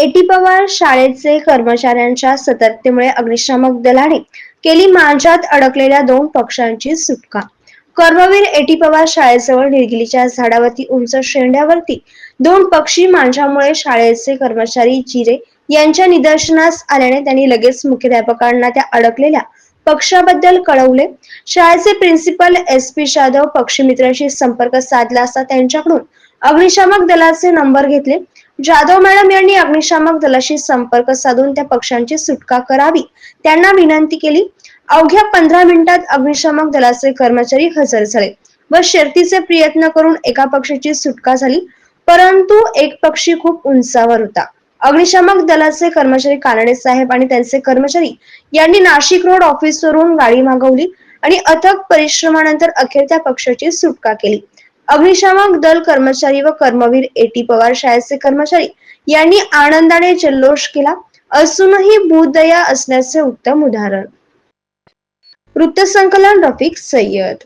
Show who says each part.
Speaker 1: Eighty Pawar शाळेचे कर्मचाऱ्यांच्या सतर्कतेमुळे अग्निशामक दलाने केली मांजात अडकलेल्या दोन पक्षांची सुटका. कर्मवीर एटी पवार शाळेजवळ निरगिलीच्या झाडावरती उंच शेंड्यावरती दोन पक्षी मांजामुळे शाळेचे कर्मचारी जिरे यांच्या निदर्शनास आल्याने त्यांनी लगेच मुख्याध्यापकांना त्या अडकलेल्या पक्षाबद्दल कळवले. शाळेचे प्रिन्सिपल एस पी जाधव पक्षीमित्राशी संपर्क साधला असता त्यांच्याकडून अग्निशामक दलाचे नंबर घेतले. जाधव मॅडम यांनी अग्निशामक दलाशी संपर्क साधून त्या पक्ष्यांची सुटका करावी त्यांना विनंती केली. अवघ्या पंधरा मिनिटात अग्निशामक दलाचे कर्मचारी हजर झाले व शर्तीचे प्रयत्न करून एका पक्षाची सुटका झाली परंतु एक पक्षी खूप उंचावर होता. अग्निशामक दलाचे कर्मचारी कानडे साहेब आणि त्यांचे कर्मचारी यांनी नाशिक रोड ऑफिसवरून गाडी मागवली आणि अथक परिश्रमानंतर अखेर त्या पक्षाची सुटका केली. अग्निशामक दल कर्मचारी व कर्मवीर एटी पवार शाळेचे कर्मचारी यांनी आनंदाने जल्लोष केला. असूनही भूदया असण्याचे उत्तम उदाहरण. वृत्तसंकलन रफिक सय्यद